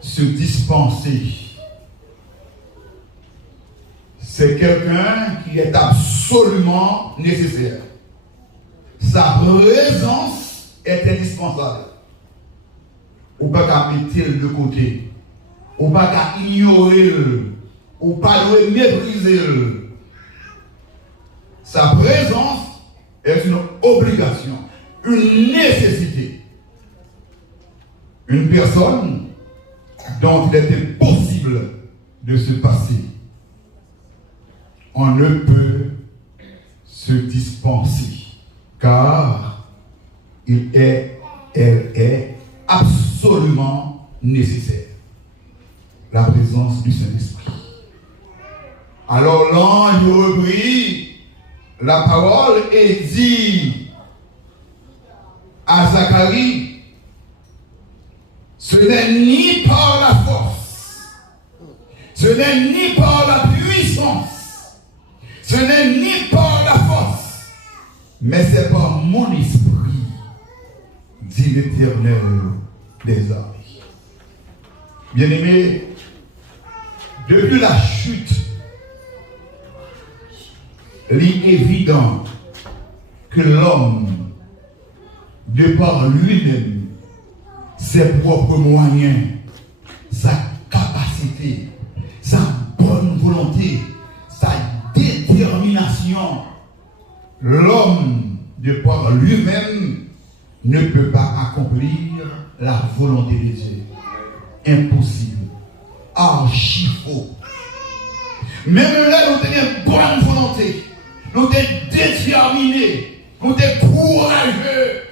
se dispenser. C'est quelqu'un qui est absolument nécessaire. Sa présence est indispensable. On ne peut pas mettre de côté. On ne peut pas ignorer. On ne peut pas mépriser. Sa présence est une obligation, une nécessité. Une personne dont il était possible de se passer. On ne peut se dispenser, car elle est absolument nécessaire. La présence du Saint-Esprit. Alors l'ange reprit la parole et dit à Zacharie, ce n'est ni par la force, ce n'est ni par la puissance, ce n'est ni par la force, mais c'est par mon esprit, dit l'Éternel des armées. Bien-aimés, depuis la chute, il est évident que l'homme, de par lui-même, ses propres moyens, sa capacité, sa bonne volonté, sa détermination, l'homme, de par lui-même, ne peut pas accomplir la volonté de Dieu. Impossible. Archi faux. Même là, nous avons une bonne volonté. Nous sommes déterminés. Nous sommes courageux.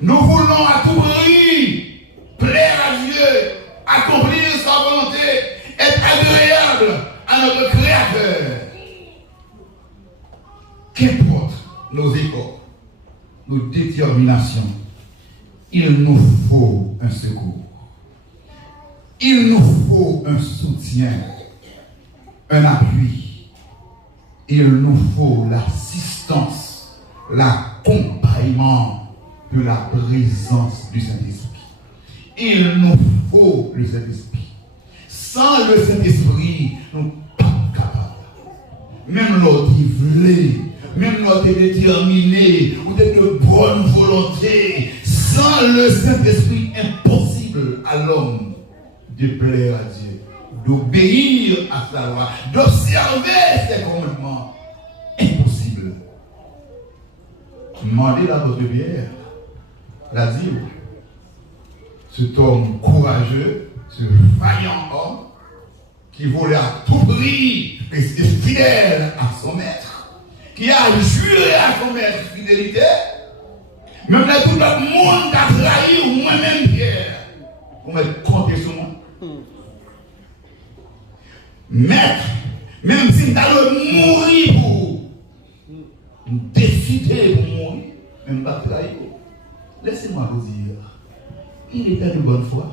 Nous voulons à tout prix plaire à Dieu, accomplir sa volonté, être agréable à notre Créateur. Qu'importe nos efforts, nos déterminations, il nous faut un secours. Il nous faut un soutien, un appui. Il nous faut l'assistance, l'accompagnement de la présence du Saint-Esprit. Il nous faut le Saint-Esprit. Sans le Saint-Esprit, nous ne sommes pas capables. Même l'autre voulait, même l'autre déterminé, ou de bonne volonté, sans le Saint-Esprit, impossible à l'homme de plaire à Dieu, d'obéir à sa loi, d'observer ses commandements. Impossible. Demandez la votre bière, la dire. Cet homme courageux, ce vaillant homme, qui voulait à tout prix rester fidèle à son maître, qui a juré à son maître fidélité, même là tout le monde a trahi, moi-même Pierre, pour me compter sur moi. Maître, même si tu as mourir pour décider pour mourir, même pas trahir. Laissez-moi vous dire, il était de bonne foi.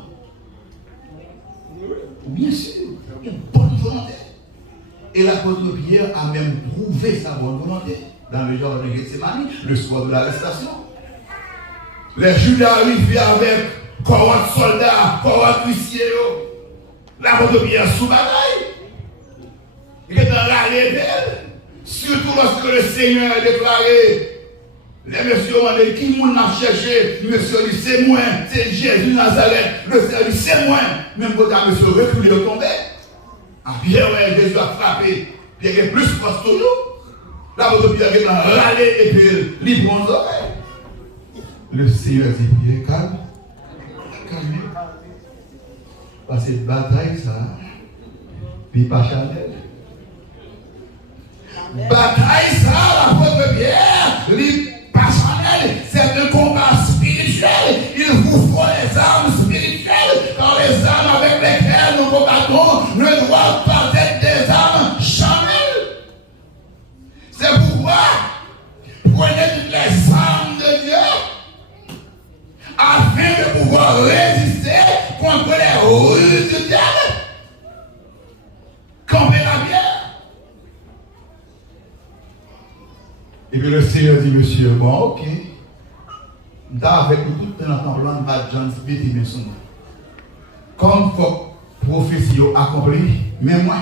Bien sûr, il a une bonne volonté. Et l'apôtre Pierre a même prouvé sa bonne volonté dans le jardin de Gethsémani, le soir de l'arrestation. Les Judas arrivaient avec cohorte soldats, cohorte huissiers. L'apôtre Pierre sous bataille. Il est dans la rebelle. Surtout lorsque le Seigneur a déclaré, les messieurs ont dit, qui nous a cherché? Monsieur dit, c'est moi, c'est Jésus Nazareth. Le Seigneur dit, c'est moi. Même quand un monsieur reculé au tombé, à Pierre, Jésus a frappé. Pierre est plus proche toujours. L'apôtre Pierre est dans râler et puis il prend les oreilles. Le Seigneur dit, Pierre, calme. Calme. Parce que cette bataille, ça, puis pas charnel. Bataille, ça, l'apôtre Pierre, passionnel, c'est un combat spirituel. Il vous faut les armes spirituelles, car les armes avec lesquelles nous combattons ne doivent pas être des armes charnelles. C'est pourquoi prenez toutes les armes de Dieu afin de pouvoir résister contre les ruses du diable. Campez la bière. Et puis le Seigneur dit, monsieur, bon, ok. Avec tout le temps, on va John Smith et Messon. Comme faut prophétie accomplie, mais moi,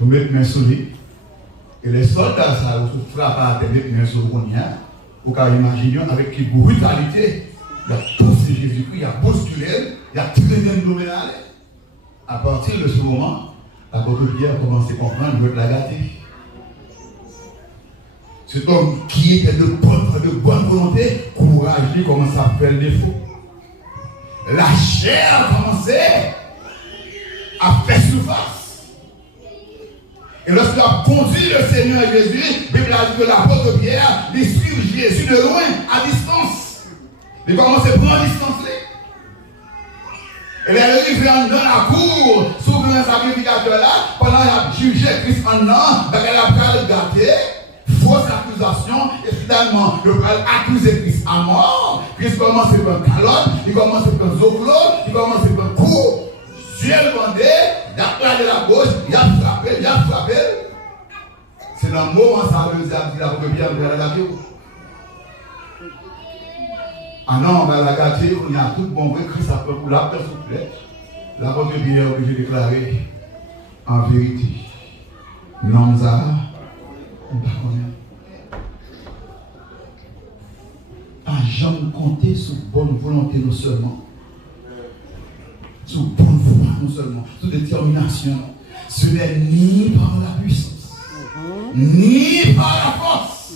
vous mettez main sur lui. Et les soldats, ça vous frappe à la tête, mettre main sur le poignet. Vous pouvez imaginer avec quelle brutalité, il a poussé Jésus-Christ, il a bousculé, il a traîné le domaine. À partir de ce moment, l'apôtre Pierre a commencé à comprendre, il veut la gâter. Cet homme qui était de bonne volonté, courage, lui commence à faire le défaut. La chair commençait à faire surface. Et lorsqu'il a conduit le Seigneur Jésus, la Bible a dit que l'apôtre Pierre, il suit Jésus de loin, à distance. Il commence à prendre distance. Et il est arrivé dans la cour, souverain sacrificateur là, pendant qu'il a jugé Christ en an, il a pris le gâter. Fausse accusation, et finalement, le frère accuse Christ à mort. Christ commence à prendre calotte, il commence à prendre zoclo, il commence à prendre coup. Dieu le bandé, il a pris de la gauche, il a frappé. C'est dans le moment où ça veut dire la bien de la gâter. Ah non, on va la gâter, on a tout bon vrai, Christ a pris pour la paix souple. La bonne Bible est obligée de déclarer en vérité. Non, ça. Pas jamais compter sur bonne volonté nous seulement, sur bonne foi nous seulement, sur détermination. Ce n'est ni par la puissance, ni par la force,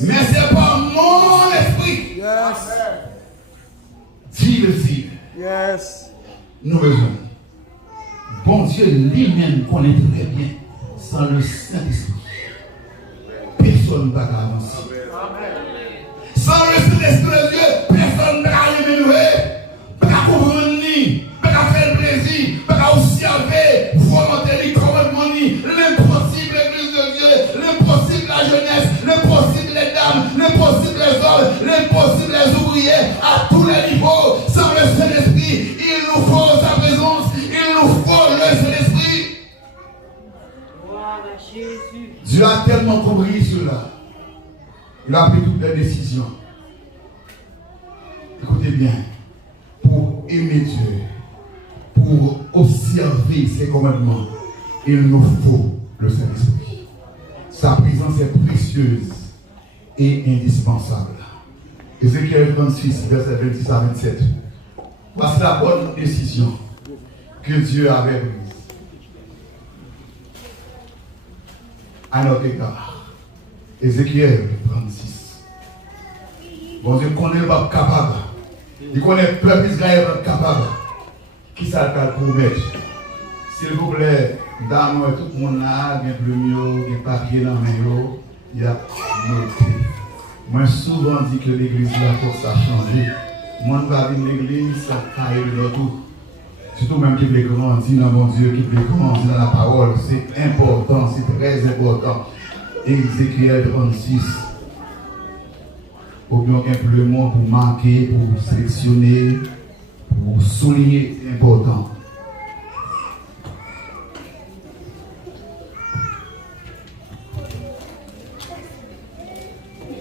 mais c'est par mon esprit. Dit le Seigneur. Nous besoin. Bon Dieu lui-même connaît très bien sans le Saint-Esprit. Personne ne va avancer. Sans le Saint-Esprit de Dieu, personne ne va évoluer. Pas comprendre ni, pas faire plaisir, pas observer, volonté, commandement ni, l'impossible l'Église de Dieu, l'impossible la jeunesse, l'impossible les dames, l'impossible les hommes, l'impossible les ouvriers, à tous les niveaux. Sans le Saint-Esprit, il nous faut sa présence, il nous faut le Saint-Esprit. Dieu a tellement compris cela. Il a pris toutes les décisions. Écoutez bien. Pour aimer Dieu, pour observer ses commandements, il nous faut le Saint-Esprit. Sa présence est précieuse et indispensable. Ézéchiel 36, verset 26 à 27. Voici la bonne décision que Dieu avait prise à notre égard. Ézéchiel 36. Bon Dieu connaît le peuple capable. Il connaît le peuple Israël capable. Qui ça t'a promettre? S'il vous plaît, dans moi, tout le monde a bien le mieux, bien papier dans la main, il a noté. Moi, souvent dit que l'église, là, faut que ça change. Moi, je vais venir l'église, ça caille de tout. Surtout même qui veut grandir dans mon Dieu, qui veut grandir dans la parole. C'est important, c'est très important. Ézéchiel 36. Pour bien implément, pour marquer, pour sélectionner, pour souligner, c'est important.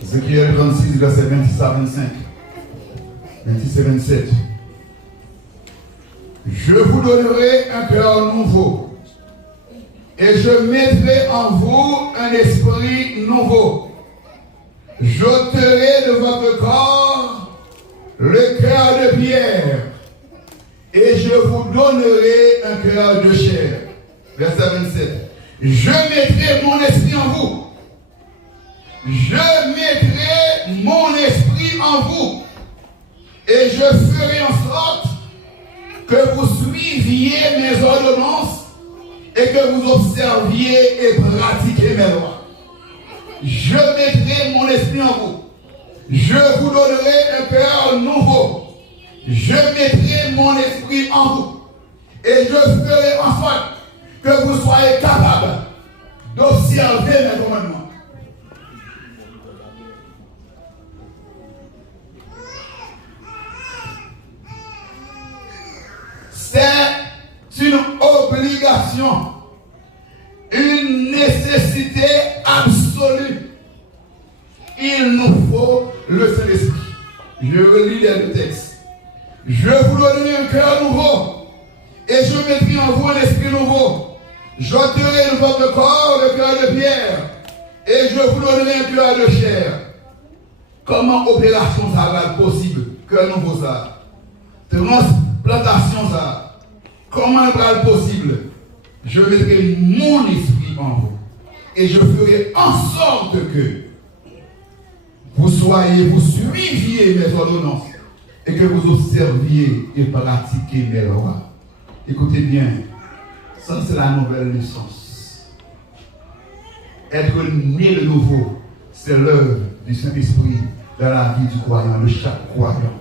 Ézéchiel 36, verset 26 à 25. 26 et 27. Je vous donnerai un cœur nouveau, et je mettrai en vous un esprit nouveau. J'ôterai de votre corps le cœur de pierre, et je vous donnerai un cœur de chair. Verset 27. Je mettrai mon esprit en vous. Je mettrai mon esprit en vous, et je ferai en sorte que vous suiviez mes ordonnances et que vous observiez et pratiquiez mes lois. Je mettrai mon esprit en vous. Je vous donnerai un cœur nouveau. Je mettrai mon esprit en vous. Et je ferai en sorte que vous soyez capables d'observer mes commandements. C'est une obligation, une nécessité absolue. Il nous faut le Saint-Esprit. Je relis le texte. Je Je vous donnerai un cœur nouveau, et je mettrai en vous un esprit nouveau. J'ôterai de votre corps le cœur de pierre, et je vous donnerai un cœur de chair. Comment opération ça va être possible? Cœur nouveau ça. Transplantation ça. Comment va être possible? Je mettrai mon esprit en vous, et je ferai en sorte que vous suiviez mes ordonnances, et que vous observiez et pratiquiez mes lois. Écoutez bien, ça c'est la nouvelle naissance. Être né de nouveau, c'est l'œuvre du Saint-Esprit dans la vie du croyant, de chaque croyant.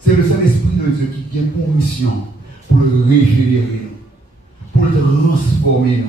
C'est le Saint-Esprit de Dieu qui vient pour mission, pour le régénérer, pour le transformer.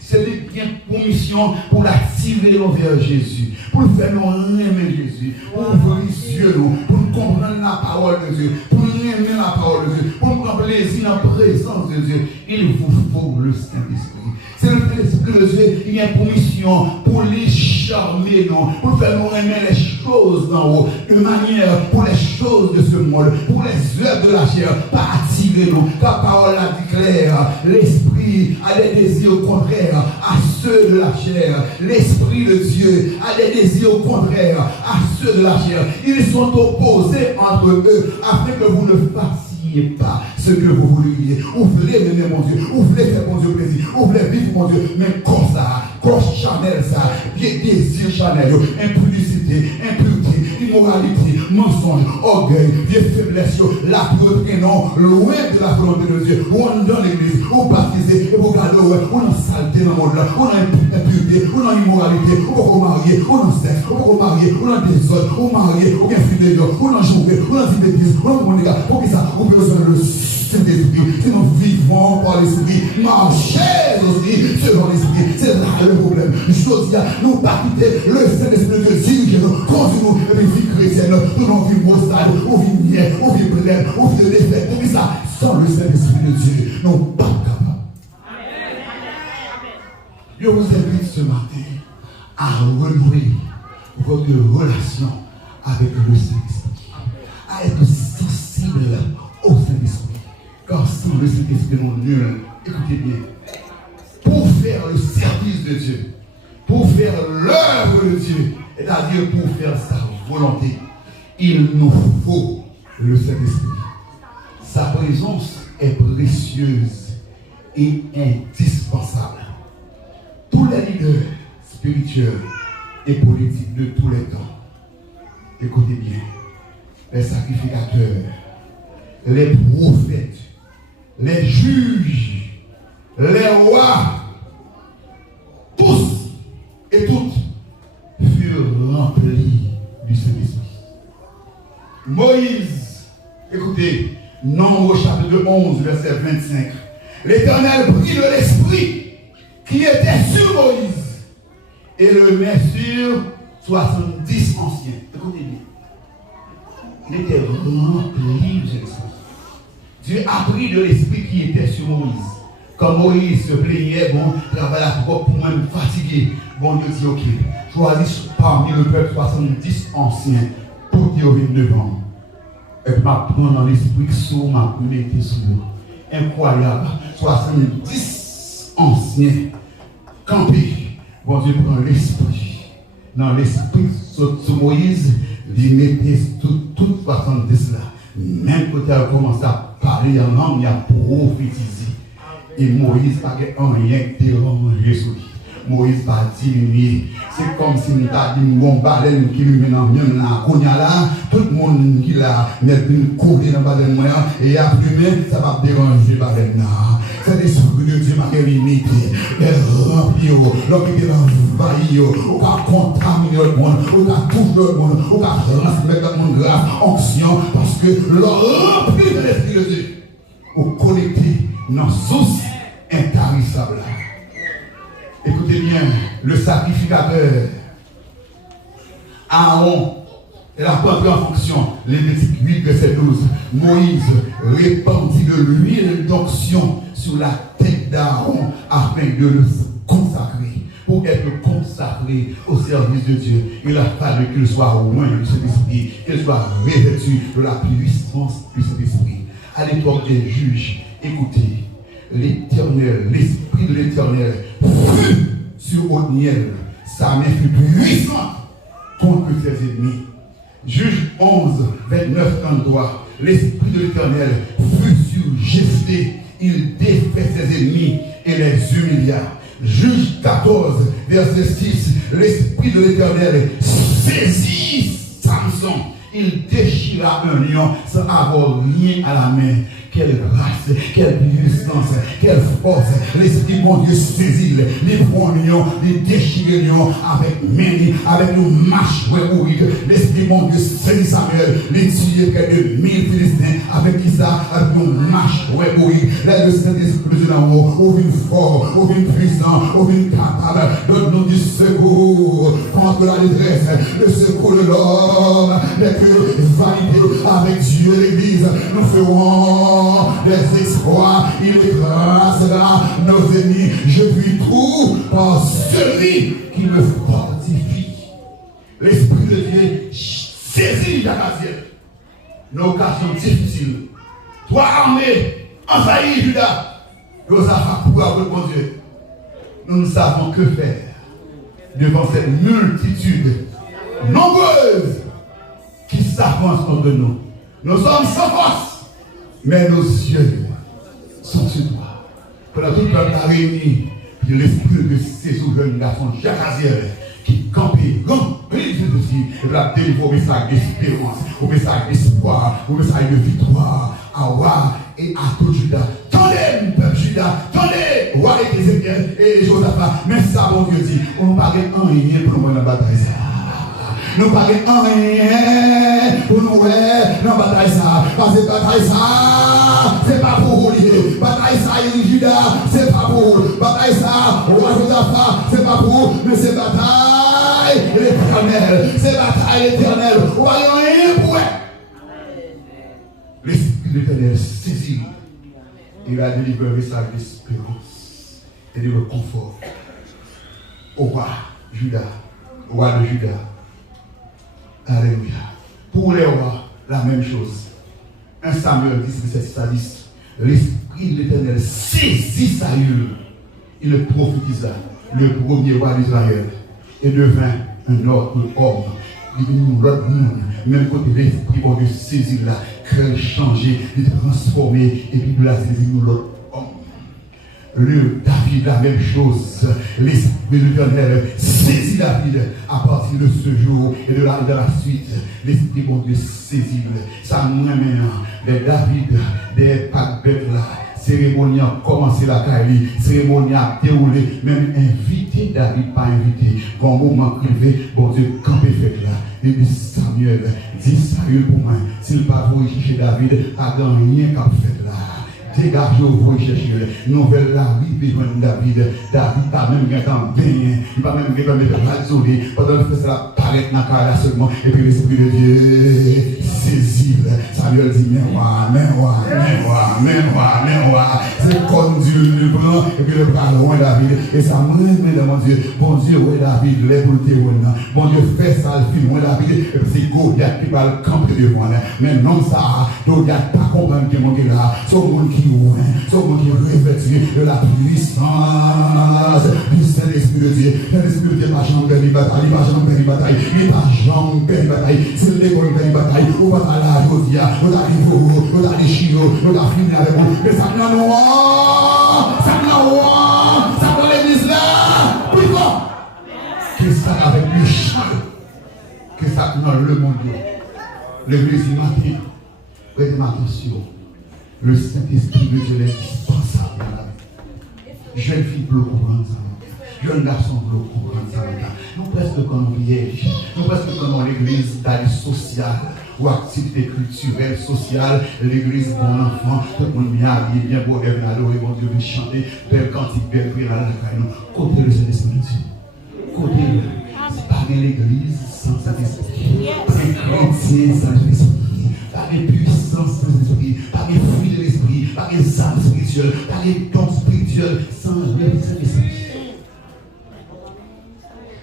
C'est bien pour mission, pour l'attirer vers Jésus, pour le faire nous aimer Jésus, pour ouvrir les yeux, pour nous comprendre la parole de Dieu, pour nous aimer la parole de Dieu, pour nous prendre plaisir dans la présence de Dieu. Il vous faut le Saint-Esprit. C'est le Saint-Esprit de Dieu qui vient pour mission, pour les charmer, non, pour faire nous aimer les choses d'en haut, de manière pour les choses de ce monde, pour les œuvres de la chair, pas attirer nous. Ta parole la déclare, l'Esprit a des désirs contraires à ceux de la chair. L'Esprit de Dieu a des désirs contraires à ceux de la chair. Ils sont opposés entre eux afin que vous ne fassiez pas ce que vous voudriez. Vous voulez aimer mon Dieu, vous voulez faire mon Dieu plaisir, vous voulez vivre mon Dieu, mais comme ça, gorge chanel ça, désir chanel, impudicité, impureté, immoralité, mensonge, orgueil, vieille faiblesse, la pureté, non, loin de la volonté de Dieu. On dans l'église, on baptisé, et vous regardez, on en saleté dans le monde là, on en impureté, on en immoralité, on va marier, on en sexe, on va marier, on en désordre, on marier, on en fidèle, on en jouer, on en bêtise, on en mon égard, pour que ça, on peut besoin de le Saint-Esprit, si nous vivons par l'Esprit, marchez aussi selon l'Esprit. C'est là le problème. Je dis, nous pas quitter le Saint-Esprit de Dieu, conduis-nous, et puis vie chrétienne, nous n'en vivons pas stade, on vit bien, on vit plein, on vit de défaite, tout ça, sans le Saint-Esprit de Dieu, nous ne sommes pas capables. Je vous invite ce matin à renouer votre relation avec le Saint-Esprit, à être sensible au Saint-Esprit. Car sans le Saint-Esprit, nous nul. Écoutez bien. Pour faire le service de Dieu, pour faire l'œuvre de Dieu, c'est-à-dire pour faire sa volonté, il nous faut le Saint-Esprit. Sa présence est précieuse et indispensable. Tous les leaders spirituels et politiques de tous les temps, écoutez bien, les sacrificateurs, les prophètes, les juges, les rois, tous et toutes furent remplis du Saint-Esprit. Moïse, écoutez, Nombre chapitre 11, verset 25. L'Éternel prit de l'Esprit qui était sur Moïse et le met sur 70 anciens. Écoutez bien. Il était rempli de l'Esprit. Dieu a pris de l'Esprit qui était sur Moïse. Quand Moïse se plaignait, bon, travail à trop pour même fatigué. Bon Dieu dit, ok, choisis parmi le peuple 70 anciens pour qu'ils viennent devant. Et puis, ma prendre dans l'esprit que sous ma mettre sur nous. Incroyable. 70 anciens campés. Bon Dieu prend l'esprit. Dans l'esprit sur Moïse, il mettait toutes 70 là. Même quand il a commencé à parler en langue, il a prophétisé. Et Moïse n'a rien dérangé sur lui. Moïse va diminuer. C'est comme si nous avions dit bon baleine qui nous met dans le même là. Tout le monde qui l'a mis une courir dans le baleine et a plumé, ça va déranger le baleine. C'est l'esprit de Dieu m'a limité. Elle remplit, l'homme qui est envahi, on va contaminer le monde, on va toucher le monde, on va transmettre le monde grave, onction, parce que le rempli de l'esprit de Dieu, on connecté dans source intarissable. Écoutez bien, le sacrificateur Aaron, il a entré en fonction, Lévitique 8, verset 12. Moïse répandit de l'huile d'onction sur la tête d'Aaron afin de le consacrer. pour être consacré au service de Dieu, il a fallu qu'il soit loin du Saint-Esprit, qu'il soit revêtu de la puissance du Saint-Esprit. À l'époque des juges, écoutez, l'Éternel, l'Esprit de l'Éternel fut sur Othniel, sa main fut puissante contre ses ennemis. Juge 11, 29, 33, l'Esprit de l'Éternel fut sur Jephthé, il défait ses ennemis et les humilia. Juge 14, verset 6, l'Esprit de l'Éternel saisit Samson, il déchira un lion sans avoir rien à la main. Quelle grâce, quelle puissance, quelle force. L'Esprit, mon Dieu, saisit les bons lions, les déchirés lions avec main, avec une marche héroïque. L'Esprit, mon Dieu, saisit Samuel, les tuer près de 1000 Philistins avec ça, avec une marche héroïque. Là, le Saint-Esprit de l'amour, ouvre fort, ouvre puissant, ouvre capable, donne-nous du secours contre la détresse, le secours de l'homme, les que validés avec Dieu, l'Église, nous ferons des exploits, il écrasera nos ennemis. Je puis tout par celui qui me fortifie. L'Esprit de Dieu saisit Jacasiel. Nos occasions difficiles. Toi, armée, envahis Judas. Josaphat pourra répondre Dieu. Nous ne savons que faire devant cette multitude nombreuse qui s'avance contre nous. Nous sommes sans force. Mais nos yeux sont sur toi. Pendant tout le peuple a réuni, puis l'esprit de ces jeunes garçons, Jacasiel, qui campait, rempli de ceci, et la délivrer au message d'espérance, au message d'espoir, au message de victoire, à Roi et à tout Judas. Tendez, peuple Judas, tendez, Roi et Ézéchiel et Josaphat. Mais ça, bon Dieu dit, on ne parle rien pour nous dans la bataille. Nous parlons rien pour nous dans la bataille ça. Parce que la bataille ça, c'est pas pour vous. Bataille ça, Judas, c'est pas pour vous. Bataille ça, Roi Josaphat, c'est pas pour vous. Mais c'est bataille l'éternel. C'est bataille l'éternel. Voyons rien pour elle. L'Esprit de l'éternel saisit. Il a délivré un message d'espérance et de confort au roi Judas, au roi de Judas. Alléluia. Pour les rois, la même chose. 1 Samuel 10, verset 6 à 10. L'Esprit de l'Éternel saisit Saül. Il prophétisa, le premier roi d'Israël, et devint un autre homme. Il devint l'autre monde. Même côté l'Esprit va Dieu saisir là, cœur changé, il transformé, et puis là, saisir nous l'autre homme. Le David, la même chose. L'Esprit de l'Éternel saisit David à partir de ce jour et de la suite. L'Esprit de Dieu saisit. Ça nous maintenant, les David, des paquets là. Cérémonie a commencé la Kaili, cérémonie a déroulé, même invité David, pas invité. Bon moment privé, bon Dieu, campé fait là. Et puis Samuel, dit Saül pour moi, s'il pas vous chercher David, a rien qu'à faire là. Dégagez vous chercher. Nouvelle la vie de David. David pas même qu'un bien. Il pas même qu'un mettre isolé. Pendant que ça paraît dans la carrière seulement. Et puis l'Esprit de Dieu saisit. Samuel dit, mais moi. C'est comme Dieu le prend. Et puis le bras loin David. Et ça me met mon Dieu. Bon Dieu, ouais David, lève le théorie. Bon Dieu, fait ça, le film, ouais David. Et puis c'est Goliath qui va le camper devant. Mais non, ça, Goliath pas comprendre que mon Dieu là. Son monde qui qui revêtu de la puissance du Saint-Esprit de Dieu. L'Esprit de Dieu n'a jamais perdu bataille, il n'a jamais perdu bataille, il n'a jamais perdu bataille. C'est l'école de bataille, on va à la jodia, on a des veaux, on a des chiots, on a fini avec vous. Mais ça n'a ça dans l'église là, plus fort. Que ça avec les chants, que ça dans le monde. L'église matin, prêtez attention. Le Saint-Esprit de Dieu est indispensable dans la vie. Jeune fille peut comprendre ça. Jeune garçon peut comprendre ça. Nous presque comme vierge. Nous presque comme l'église d'aide sociale ou activité culturelle, sociale. L'église pour l'enfant. Tout le monde bien habillé, bien beau, bien adorer, bon Dieu, bien chanter. Belle cantique, belle prière à la caille. Côté le Saint-Esprit de Dieu. Côté le. C'est pas l'église sans Saint-Esprit. C'est chrétien sans Saint-Esprit. Par les puissances de l'esprit, par les fruits de l'esprit, par les âmes spirituelles, par les dons spirituels, sans le Saint-Esprit.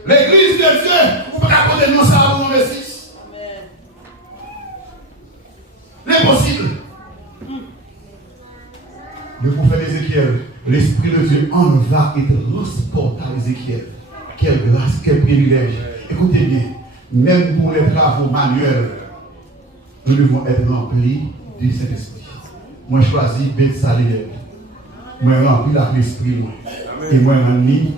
L'église de Dieu, vous pouvez apporter non ça à vous, Messie. L'impossible. Le prophète Ézéchiel, l'Esprit de Dieu en va et transporte à Ézéchiel. Quelle grâce, quel privilège. Écoutez bien, même pour les travaux manuels, nous devons être remplis du Saint-Esprit. Moi, je choisis bête salée. Moi, rempli avec l'Esprit. Et moi, rempli.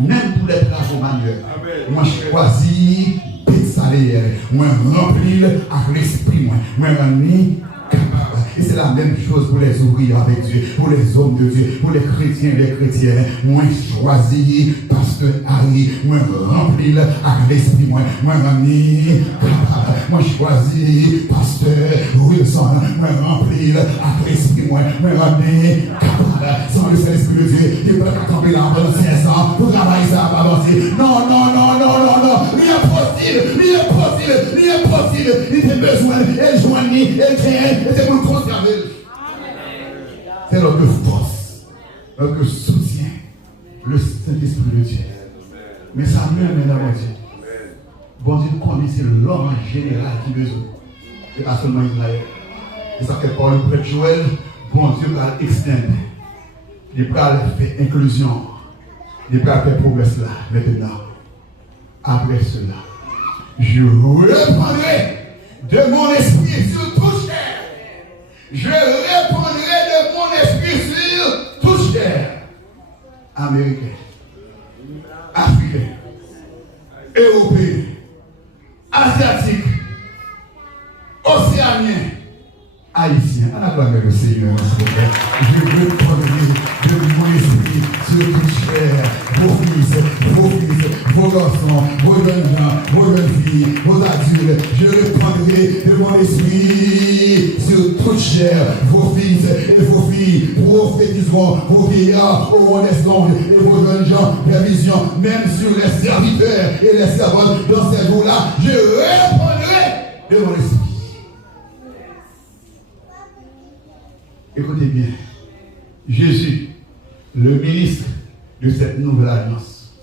Même pour les travaux manuels, moi, je choisis bête salée. Moi, rempli avec l'Esprit. Moi, rempli. Et c'est la même chose pour les ouvriers avec Dieu, pour les hommes de Dieu, pour les chrétiens et les chrétiennes. Moi, choisi Pasteur Harry, moi, rempli avec l'esprit, moi, rempli. Moi, choisi Pasteur Wilson, moi, rempli avec l'esprit, moi, rempli. Sans le Saint-Esprit de Dieu, il ne peut pas camper là pendant 500 pour travailler ça, pas avancer. Non. L'impossible. Il a besoin, elle joignit, elle tient, et c'est pour le conserver. C'est notre force, notre soutien, le Saint-Esprit de Dieu. Mais ça même, mesdames et messieurs. Bon Dieu connaît, c'est l'homme en général qui a besoin. Et pas seulement Israël. Et ça fait par le prêtre Joël, bon Dieu va extendre. Il va faire inclusion. Il va faire progrès là, maintenant. Après cela, je reprendrai de mon esprit sur toute chair. Je répondrai de mon esprit sur toute chair. Américain, Africain, Européen, Asiatique, Océanien, Haïtien. À la gloire de le Seigneur, je répondrai de mon esprit sur toute chair. Vos fils, vos garçons, vos jeunes gens, vos jeunes filles, vos adultes, je répandrai de mon esprit sur toute chair. Vos fils et vos filles prophétiseront, vos vieillards auront des songes et vos jeunes gens des visions, même sur les serviteurs et les servantes dans ces jours-là, je répandrai de mon esprit. Écoutez bien, Jésus, le ministre de cette nouvelle alliance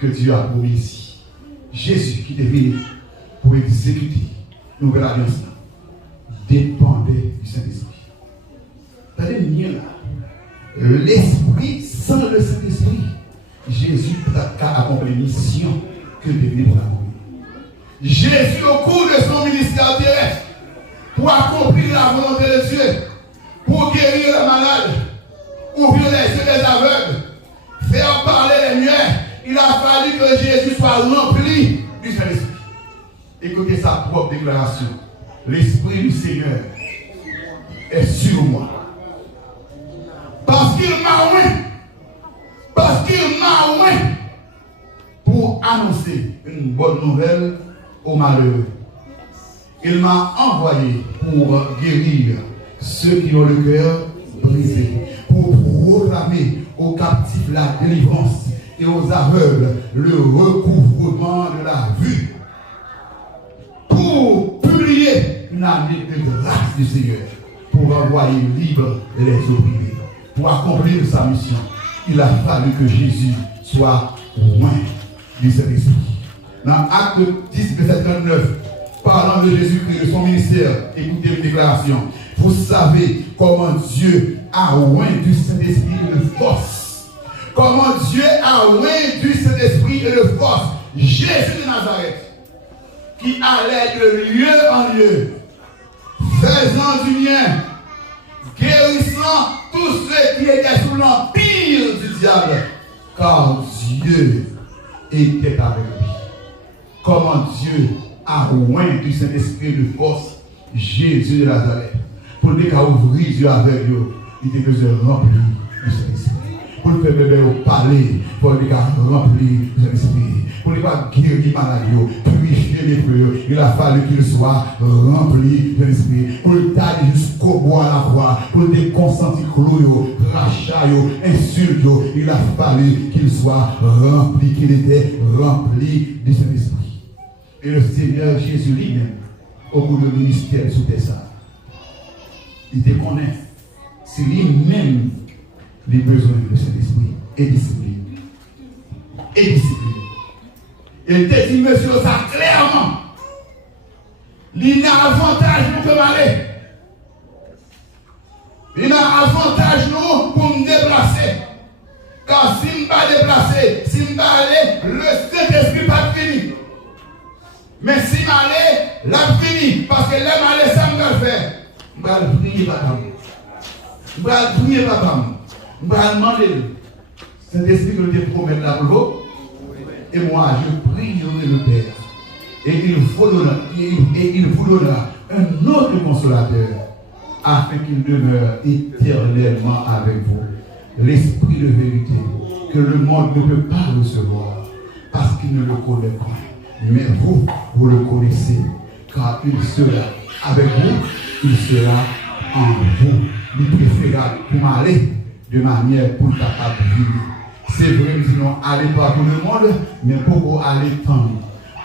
que Dieu a promis ici. Jésus qui est venu pour exécuter la nouvelle alliance dépendait du Saint-Esprit. Regardez bien là. L'Esprit sans le Saint-Esprit, Jésus n'a qu'à accomplir la mission que Dieu pour accomplir. Jésus, au cours de son ministère terrestre, pour accomplir la volonté de Dieu, pour guérir les malades, ouvrir les yeux des aveugles, faire parler les muets, il a fallu que Jésus soit rempli du Saint-Esprit. Écoutez sa propre déclaration. L'Esprit du Seigneur est sur moi. Parce qu'il m'a oint pour annoncer une bonne nouvelle aux malheureux. Il m'a envoyé pour guérir ceux qui ont le cœur brisé, pour proclamer aux captifs la délivrance et aux aveugles le recouvrement de la vue, pour publier une année de grâce du Seigneur, pour envoyer libre les opprimés, pour accomplir sa mission. Il a fallu que Jésus soit loin du Saint-Esprit. Dans Acte 10, verset 39, parlant de Jésus-Christ, de son ministère, écoutez une déclaration. Vous savez comment Dieu a oint du Saint-Esprit et de force. Comment Dieu a oint du Saint-Esprit et de force. Jésus de Nazareth, qui allait de lieu en lieu, faisant du bien, guérissant tous ceux qui étaient sous l'empire du diable, car Dieu était avec lui. Comment Dieu a oint du Saint-Esprit de force Jésus de Nazareth. Pour le cas ouvrir les yeux avec eux, il était besoin de remplir du Saint-Esprit. Pour le faire bébé parler, pour le cas remplir du Saint-Esprit. Pour le cas guérir malades, purifier les feux, il a fallu qu'il soit rempli de l'Esprit. Pour le tailler jusqu'au bout à la croix, pour le consentir clou, rachat, insulte, il a fallu qu'il soit rempli, qu'il était rempli du Saint-Esprit. Et le Seigneur Jésus lui-même, au cours du ministère sous ça, il te connaît. C'est lui-même les besoins de cet esprit et discipline. et discipliné. Il te dit, monsieur, ça clairement. Il y a un avantage pour me aller. Il y a un avantage pour me déplacer. Car si je ne pas déplacer, si je ne pas aller, le Saint-Esprit pas fini. Mais si je aller, la fini. Parce que là, je aller, ça me faire. Je vais prier papa. Je vais prier papa. Je vais demander. Saint-Esprit que je te promets là pour vous. Et moi, je prie le Père. Et il vous donnera un autre consolateur afin qu'il demeure éternellement avec vous. L'esprit de vérité que le monde ne peut pas recevoir parce qu'il ne le connaît pas. Mais vous, vous le connaissez car il sera avec vous, il sera en vous. Il préférera pour m'aller de manière pour capable de vivre. C'est vrai, nous disons aller par tout le monde, mais pour aller tendre.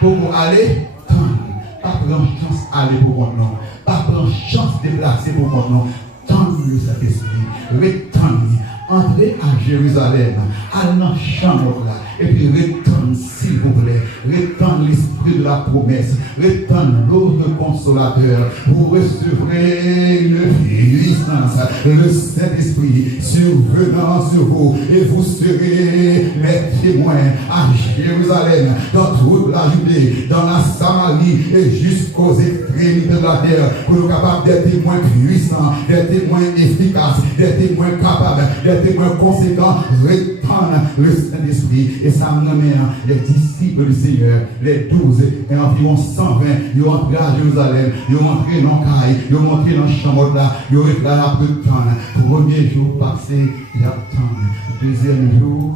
Pour aller tendre. Pas prendre chance d'aller pour mon nom. Pas prendre chance de déplacer pour mon nom. Tendre le Saint-Esprit. Retendre. Entrez à Jérusalem. Allez dans la chambre là. Et puis retendre, s'il vous plaît. Retendre l'esprit de la promesse. Retendre l'autre consolateur. Vous recevrez une puissance. Le Saint-Esprit survenant sur vous. Et vous serez mes témoins à Jérusalem, dans toute la Judée, dans la Samarie et jusqu'aux extrémités de la terre. Pour nous capables d'être témoins puissants, des témoins efficaces, des témoins capables, des témoins conséquents. Retendre le Saint-Esprit. Et ça me ramène les disciples du Seigneur, les 12 et environ 120, ils ont entré à Jérusalem, ils ont entré dans le caille, ils ont entré dans le chambre là, ils ont été là après le temps. Premier jour passé, il y a temps. Deuxième jour,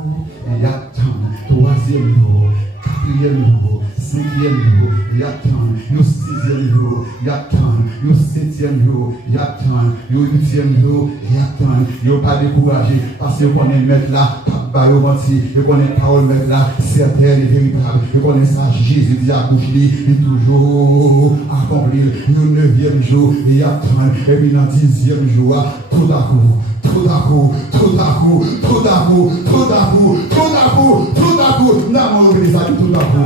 il y a temps. Troisième jour, quatrième jour, cinquième jour, il y a temps. Le sixième jour, il y a temps. Le septième jour, il y a temps. Le huitième jour, il y a temps. Ils n'ont pas découragé parce qu'on est mettre là. Je connais parole mettre là, certaine et véritable. Je connais ça, Jésus dit à bouche, il est toujours accompli. Le 9e jour, il y a temps. Et puis dans le 10e jour, tout à coup, tout à coup, tout à coup, tout à coup, tout à coup, tout à coup, tout à coup, tout à coup, tout à coup.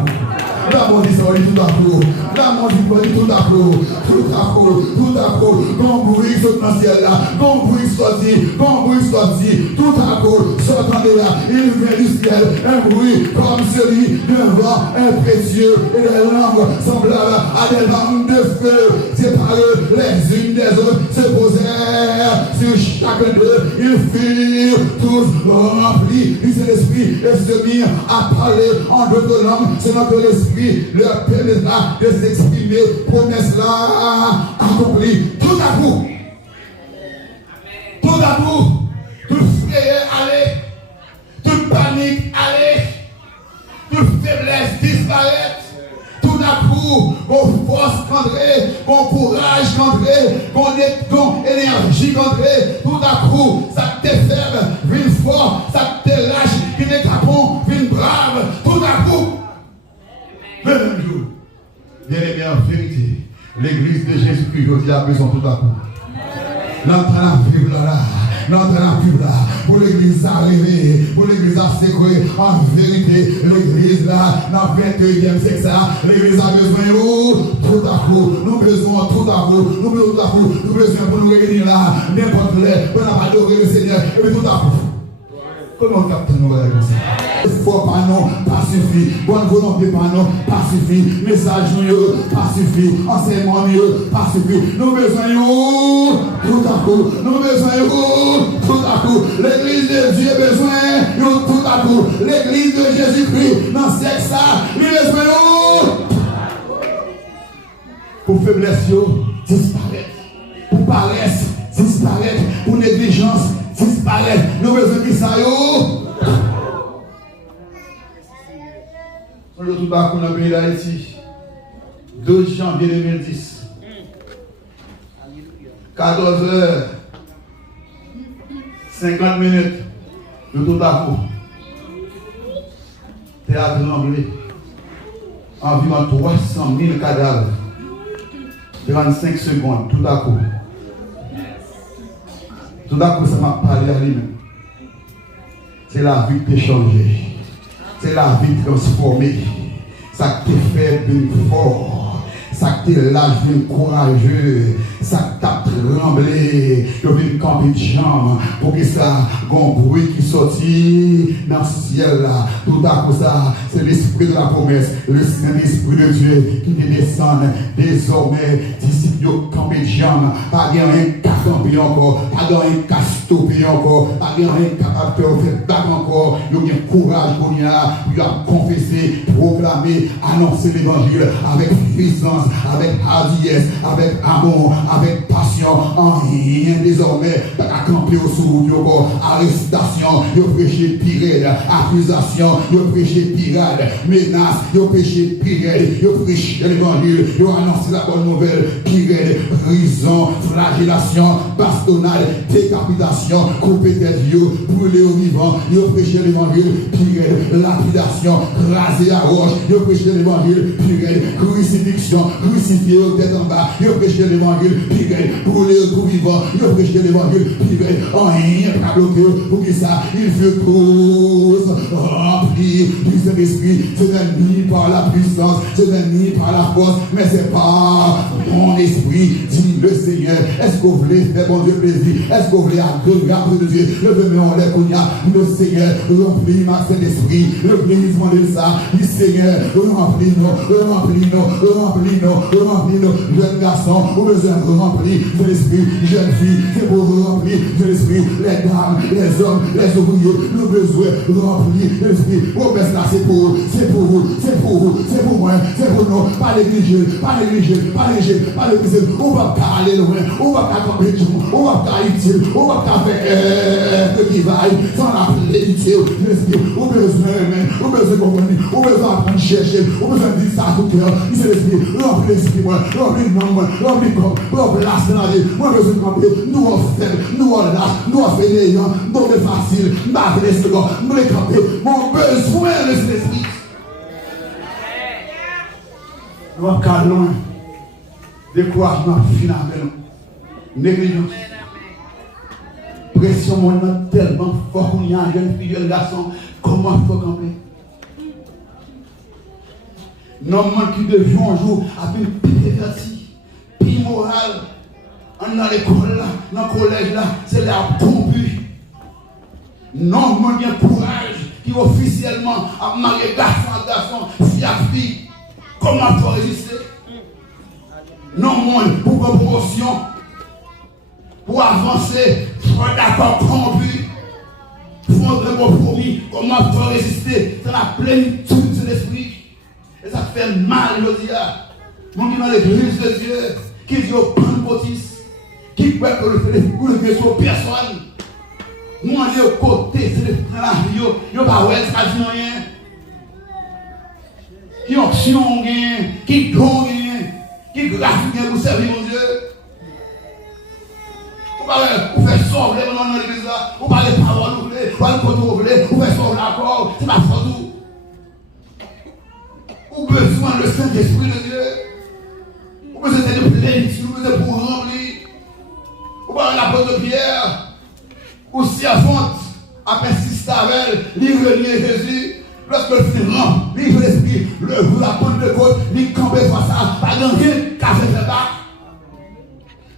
La mort dit ça, tout à coup. La mort dit tout à coup. Tout à coup. Tout à coup. Bon bruit saute dans le ciel là. Bon bruit sorti. Bon bruit sorti. Tout à coup. Sortant de là. Il vient du ciel. Un bruit comme celui d'un vent impétueux et des langues semblables à des langues de feu. Séparées les unes des autres. Se posèrent sur chacun d'eux. Ils furent tous remplis du Saint-Esprit et se mirent à parler en d'autres langues selon que l'Esprit leur permettra de s'exprimer, promesse là accomplie. Tout à coup, tout à coup, toute frayeur allez, toute panique allez, toute faiblesse disparaît. Tout à coup, mon force qu'entrer, mon courage qu'entrer, mon énergie qu'entrer. Tout à coup, ça te faible, vine fort, ça te lâche, qui n'est pas bon, vine brave. Tout à coup. Le même jour, bien aimé en vérité, l'église de Jésus-Christ, je dis a besoin tout à coup. L'entrée à vivre là, l'entrée à vivre là, pour l'église à rêver, pour l'église à sécouer, en vérité, l'église là, dans le 21e siècle, l'église a besoin tout à coup, nous besoin tout à coup, nous besoin tout à coup, nous besoin pour nous réunir là, n'importe l'heure, pour nous adorer le Seigneur, et puis tout à coup. Comment on capte nous comme ça? Fort pas non, pas suffit. Bonne volonté pas non, pas suffit. Message nous, pas suffit. Enseignement nous, pas suffit. Nous besoin tout à coup. Nous besoin tout à coup. L'église de Dieu besoin tout à coup. L'église de Jésus-Christ dans ce sexe ça, il besoin pour faiblesse disparaître. Pour paresse disparaître. Pour négligence disparaître. Nous besoin de ça le tout bas dans le pays d'Haïti, 12 janvier 2010, 14h, 50 minutes, le tout à coup, théâtre anglais, environ 300 000 cadavres, 35 secondes, tout à coup. Tout à coup, ça m'a parlé à lui-même. C'est la vie qui peut changer. c'est la vie transformée. Ça te fait bien fort. Ça te lâche bien courageux. Ça t'a tremblé. Je vais camper de chambre pour que ça, un bruit qui sortit dans le ciel là. Tout à coup ça, c'est l'esprit de la promesse, le Saint-Esprit de Dieu qui te descend. Désormais, disciples camper de chambre. Pas rien qu'à camper encore. Pas rien qu'à stopper encore. Pas rien qu'à faire battre encore. Il y a courage pour y aller, confesser, proclamer, annoncer l'évangile avec puissance, avec hardiesse, avec amour, avec passion. En rien désormais, à camper au sous encore. Arrestation, il prêcher pirate, accusation, il prêcher pirate, menace, il prêcher pirate, il prêcher l'évangile, il annoncer la bonne nouvelle, pirate, prison, flagellation, bastonnade, décapitation, couper tête, brûler au vivant, il prêcher l'évangile, pirate, lapidation, raser à roche, il prêcher l'évangile, pirate, crucifixion, crucifié aux têtes en bas, il prêcher l'évangile, pirate, brûler au tout vivant, il prêcher l'évangile, pirate, en rien pas bloqué pour que ça, il veut cause rempli du Saint-Esprit, c'est ennemi par la puissance, c'est ennemi par la force, mais c'est pas mon esprit, dit le Seigneur. Est-ce que vous voulez faire bon Dieu plaisir? Est-ce que vous voulez agréable de Dieu? Levez-moi en l'air qu'on y a le Seigneur, remplis ma Saint-Esprit, le plaisir de ça, le Seigneur, remplis-nous, remplis-nous, jeunes garçons, vous besoin de remplir de l'esprit, jeunes filles, c'est pour remplir de l'esprit, les dames, les hommes, les ouvriers, nous besoin de remplir de l'esprit. Vos là, c'est pour vous, c'est pour vous, c'est pour vous, c'est pour moi, c'est pour nous, pas négliger, pas négliger, pas négliger, pas négliger. On va pas aller loin, on va pas camper tout, on va pas utile, on va pas faire que qui vaille, sans la plénitude de l'esprit. On besoin, on besoin de comprendre, on besoin d'apprendre à chercher, on besoin de dire ça à tout cœur, c'est l'esprit, remplis l'esprit, remplis le nom, remplis le corps, remplis la dans la vie, moi besoin de camper, nous on fait, nous on lâche, nous on fait les gens, nous on fait facile, nous on fait les secondes, nous les camper, mon besoin de l'esprit. Nous on va loin, découragement finalement, négligence. Pression mondiale tellement fort qu'on y a un jeune fille, un garçon, comment il faut camper? Normalement qui de jour en jour a plus pédagogie, plus morale. On dans l'école là, dans le collège là, c'est là corrompu. Normalement il y a courage qui officiellement a marié garçon à garçon, fille à fille. Comment il faut résister? Normalement pour une promotion, pour avancer, pour un accord corrompu, pour un compromis, comment il faut résister? C'est la plénitude de l'esprit. Et ça fait mal, je dis là. Mon qui dans l'église de Dieu, qui dit au pentecôtiste, qui peut le sur personne. Nous, on est au côté, c'est le frère, il n'y a pas de ça dit rien. Qui option, qui don, qui graphique pour servir mon Dieu. Vous faites sauver dans l'église là, vous parlez de parole, vous parlez de côté, vous faites sauver l'accord, c'est pas faux. Vous avez besoin de Saint-Esprit de Dieu. Vous avez besoin de plénitude, vous avez besoin pour remplir. Vous avez l'apôtre de Pierre. Ou si avant, à persister avec elle, il renier Jésus. Lorsque le Seigneur remplit l'esprit, vous l'apôtre de côte, il campe face à pas de rien, car c'est le bas.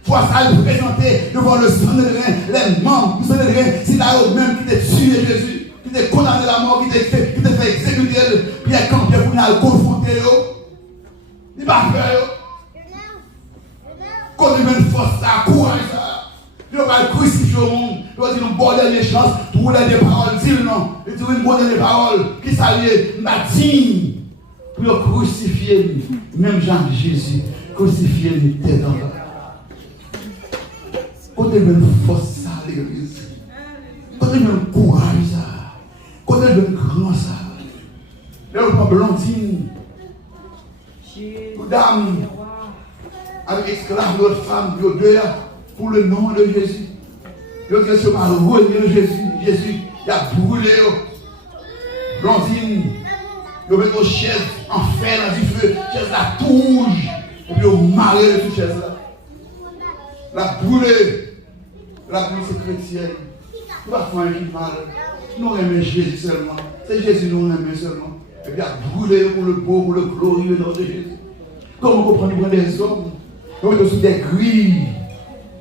Fois ça, il présenter devant le sang de rein, les membres du sang de rein, c'est là même qui t'a tué Jésus. Qui t'a condamné à la mort, qui t'a fait exécuter, puis il a campé pour nous confronter. Il va faire. Quand il met une force, ça, courage, ça. Il va crucifier au monde. Il va dire une bonne dernière chance, tout les paroles, dis non. Il dit une bonne dernière parole, qui s'allie, m'a digne. Pour crucifier, même Jean-Jésus, crucifier les têtes en bas. Quand il met une force, ça, l'église. Quand il met un courage, ça. Quand elle veut grand ça, elle veut pas blondine, dame, avec esclave, notre femme, de deux, pour le nom de Jésus. Le Dieu se m'a renié Jésus, il a brûlé, blondine, il met nos chaises en fer dans du feu, chaise la touche, et puis il marre de toute chaise là. La brûlé, la brûlée c'est chrétienne, il va faire un mal. Nous aimons Jésus seulement. C'est Jésus nous aimons seulement. Et bien, brûler pour le beau, pour le glorieux nom de Jésus. Comment comprendre nous des hommes? Nous mettons sur des grilles.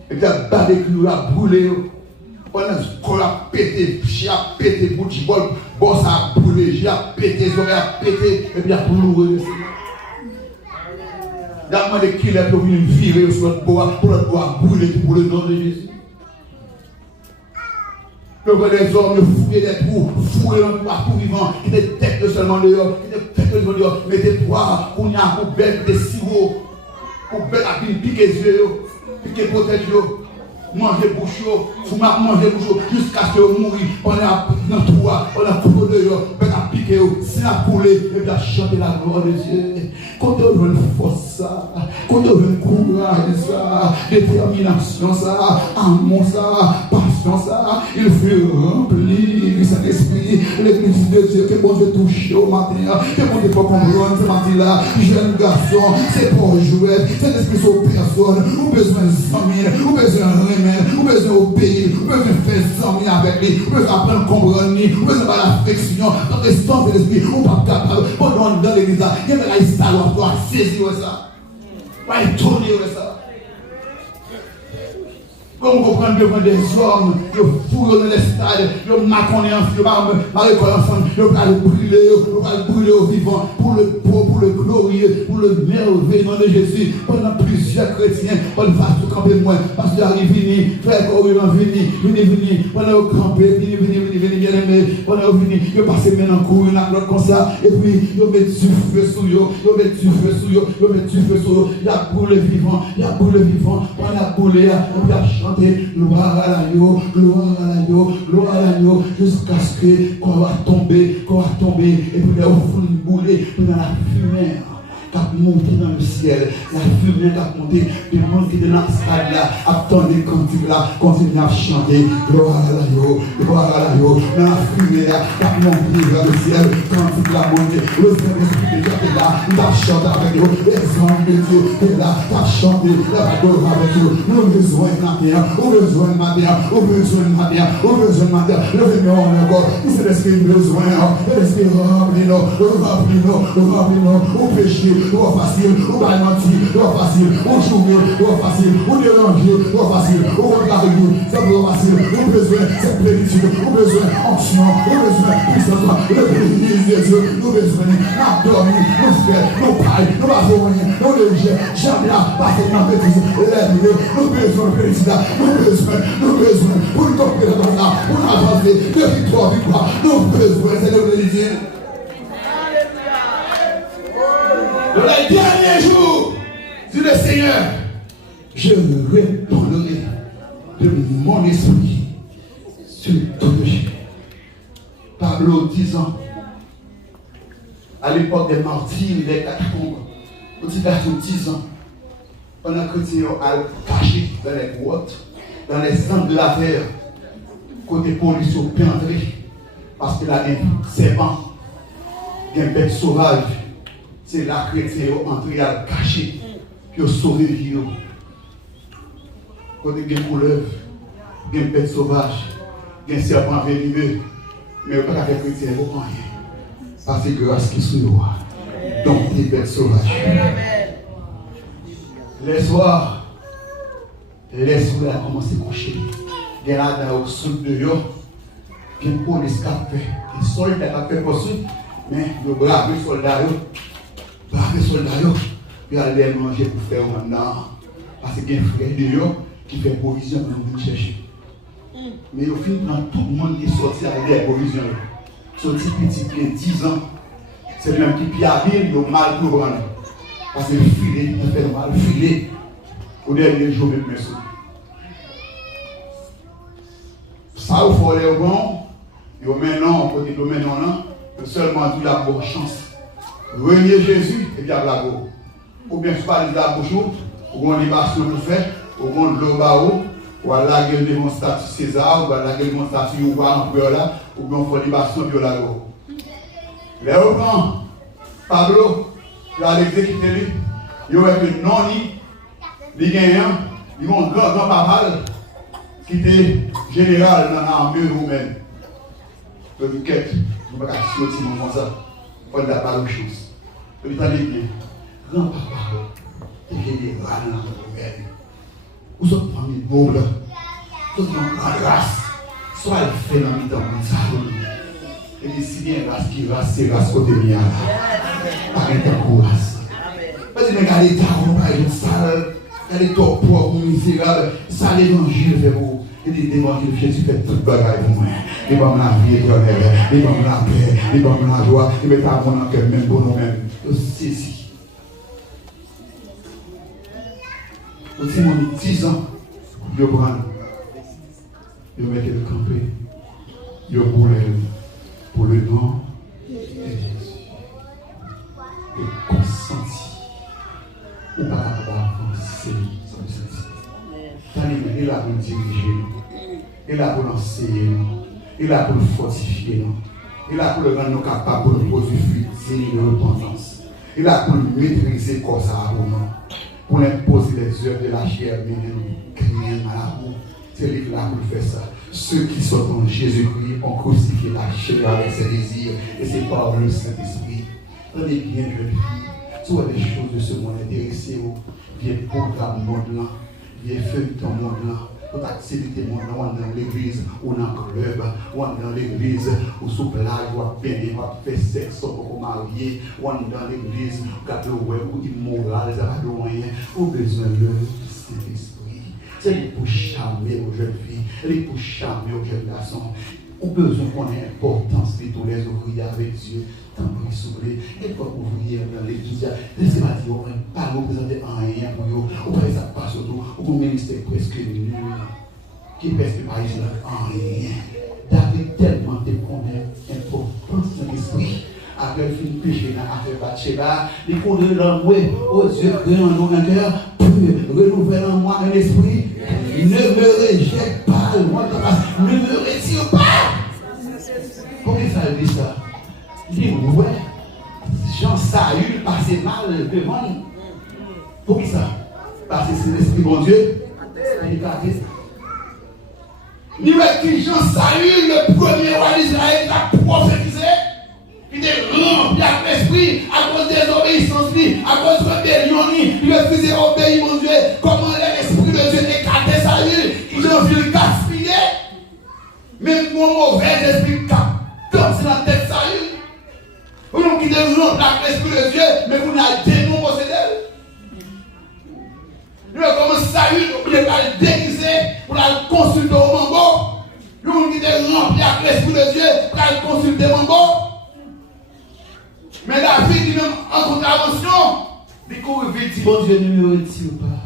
Et bien, bas des grilles, là, brûler. On a pété, j'ai pété, bout de bol, bon, ça a brûlé, j'ai pété, j'aurais pété, et bien, pour nous, le Seigneur. Il a demandé qu'il est pour venir virer sur notre bois, pour notre bois brûler pour le nom de Jésus. Le vrai des hommes, le fouiller des trous, fouiller dans le bois tout vivant, qui te tête seulement dehors, qui te tête seulement dehors, mettez bois, pour y a pour belle, des sirop, pour belle, à piquer les yeux, piquer pour tête, manger bouchon, vous manger bouchon, jusqu'à ce que vous mourrez, on est dans le toit, on a coupé dehors, on a piqué, si la coulé, et bien chanter la gloire de Dieu. Quand on veut une force, ça, quand on veut un courage, ça, détermination, ça, amour, ça, passion, ça, il faut remplir du Saint-Esprit, l'église de Dieu, que bon Dieu touche au matin, que bon Dieu peut comprendre ce matin-là, jeune garçon, c'est pour jouer, c'est l'esprit sur personne, ou besoin de 100 000, ou besoin de remède, ou besoin d'obéir, ou besoin de faire 100 000 avec lui, ou besoin d'apprendre à comprendre, ou besoin d'avoir l'affection, dans l'essence de l'esprit, ou pas capable, pendant dans l'église, il y a des salons, on doit saisir ça, on va étonner ça. Comme vous comprenez devant des hommes, ils fourrent dans les stades, ils marquent en ensemble, ils marquent ensemble, ils vont brûler au vivant pour le glorieux, pour le merveilleux nom de Jésus. Pendant plusieurs chrétiens, on va se camper moins, parce qu'il arrive, vini, frère, quand vini, pendant au camper, vini, bien aimé, pendant vini, ils passent maintenant en cours, ils ont comme ça, et puis ils mettent du feu sur eux, ils mettent du feu sur eux, il y a brûlé vivant, on a brûlé, on a chanté. Gloire à l'agneau, gloire à l'agneau, jusqu'à ce qu'on va tomber, et puis là, au fond du boulet, dans la fumée. Qui a monté dans le ciel, la fumée qui a monté, le monde qui est dans ce stade-là, attendez cantique là, continue à chanter, gloire à l'agneau, dans la fumée là, qui a monté vers le ciel, cantique là monté, le Saint-Esprit de Dieu est là, il a chanté avec nous, les anges de Dieu est là, il a chanté, il a gloire avec nous, nous avons besoin de matin, levez-nous encore, c'est l'esprit besoin, l'esprit remplis-nous, au péché, ou facile, ou pas mentir, ou facile, ou jouer, ou facile, ou déranger, ou facile, ou regarder nous, ça va facile, ou besoin, cette plénitude, ou besoin, onction, ou besoin, puissance, l'église de Dieu, nous besoin, nous dormir, nous faire, nous paille, nous avons nous léger, jamais à passer dans la bêtise, nous besoin de plénitude, nous besoin, pour nous tomber dans ça, pour nous avancer, de victoire, nous besoin, c'est de l'église. Dans les derniers jours, dit le Seigneur, je répondrai de mon esprit sur tout le chien. Pablo, 10 ans, à l'époque des martyrs, des catacombes, petit garçon de 10 ans, pendant que chrétien a caché dans les grottes, dans les centres de la terre, côté police au pénétré, parce qu'il a un serpent, un bête sauvage. C'est là que les chrétiens ont entré à cacher, puis ont sauvé la vie. Quand il y a une couleuvre, il y a une bête sauvage, il y a un serpent venimeux, mais pas avec les chrétiens, ils n'ont rien. Parce que grâce qui est nous. Donc, des bêtes sauvages. Les soirs, les soleils ont commencé à coucher. Il y a là dans le sud de l'eau, il y a une police qui a fait. Les soldats qui ont fait poursuivre, mais le brave soldat. Les soldats, ils allaient manger pour faire maintenant. Parce qu'il y a un frère de eux qui fait provision pour nous chercher. Mais au final, tout le monde qui est sorti avec des provisions. Sorti petit, qui a 10 ans, c'est le même qui piaville, il a mal pour prendre. Parce que le filet, il fait mal, filet. Au dernier jour, même merci. Ça, il faut aller au bon. Et maintenant, on peut dire maintenant, seulement tout la bonne chance. Renier Jésus et bien la go. Ou bien je parle de la bouche, ou on libération pour faire, ou on l'eau ou à la gueule de mon statut César, ou à la gueule de mon statut ou à l'empereur là, ou bien on fait libération pour la go. Les autres, Pablo, il a exécuté lui, il a fait non, il gagnant, ils ont un grand papal qui était général dans l'armée romaine. Je dis, quête, je ne peux pas sortir comme ça. Il faut pas de choses. Je dis, t'allez bien. Grand papa, tu es des rats dans la nouvelle. Vous êtes famille noble. Vous êtes en grâce. Soit elle fait dans le temps, ça. Et puis, si bien race qui race, c'est race côté mien. Pas un temps race. Parce que regardez, t'as un bail sale. Regardez, toi, pauvre, misérable. Ça, l'évangile fait vous. Et des démons qui Jésus fait toute bagaille pour moi. Il va me la vie éternelle, il va me la paix, il va me la joie, il va mettre mon cœur même pour nous-mêmes. C'est ici. Aussi, mon 10 ans, je prends, je mets le camper, je boule pour le nom de Jésus. Et consenti. Ou pas avancer sans le sentir. Il est là pour nous diriger, il est là pour nous enseigner, il est là pour nous fortifier, il est là pour nous rendre capables de nous produire fruits de repentance. Il est là pour nous maîtriser comme ça pour nous imposer les œuvres de la chair, mais nous crier à la boue. C'est lui là pour faire ça. Ceux qui sont en Jésus-Christ ont crucifié la chair avec ses désirs, et c'est par le Saint-Esprit. Tenez bien, jeune fille, soit des choses de ce monde intéressées, viens programme monde là. Il fait ton monde là, toute activité monde là, on est dans l'église, on est dans le club, on est dans l'église, on sous plage, on va peiner, on va faire sexe, on va marier, on est dans l'église, on va faire web, on est immoral, ça va de rien, on a besoin de Saint-Esprit. C'est pour charmer aux jeunes filles, c'est pour charmer aux jeunes garçons. On a besoin qu'on ait importance de tous les ouvriers avec Dieu. Tant pour y souffler, et pour ouvrier dans l'église, laissez moi dire, on ne pas représenter rien pour vous, on ne ça pas surtout, au ministère presque nul, qui est presque pas ici en rien. David tellement te connaît l'importance de l'esprit. Après le film péché, après Bathsheba, il faut de l'amour, oh Dieu, crée en nous un cœur, renouvelle en moi un esprit, ne me rejette pas, ne me retire pas. Pourquoi ça dit ça? Il dit, ouais, Jean Saül passait mal devant nous. Pour qui ça? Parce que c'est l'Esprit bon Dieu. Il dit que Jean Saül, le premier roi d'Israël, a prophétisé. Il est rempli avec l'Esprit à cause des obéissances, à cause de la rébellion. Il refusait d'obéir mon Dieu. Comment l'Esprit de Dieu écartait Saül, ils ont vu le gaspiller. Même mon mauvais esprit comme c'est la tête Saül. Vous n'avez quitté l'Esprit de Dieu, mais vous n'avez démon possédé. Nous avons commencé Saül, vous n'avez pas le déguisé pour la consulter au mambo. Nous avons quitté rempli avec l'Esprit de Dieu pour la consulter au mambo. Mais David dit même en contravention, il court vite, dit bon Dieu ne me retire pas.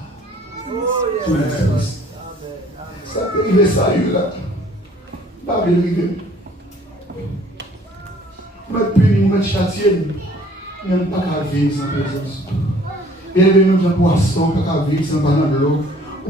Ça peut arriver Saül là. Pas bien arrivé. Mettre puni, mettre châtier, même pas qu'à vivre sans présence. Et même un poisson, pas qu'à vivre sans parler de l'eau.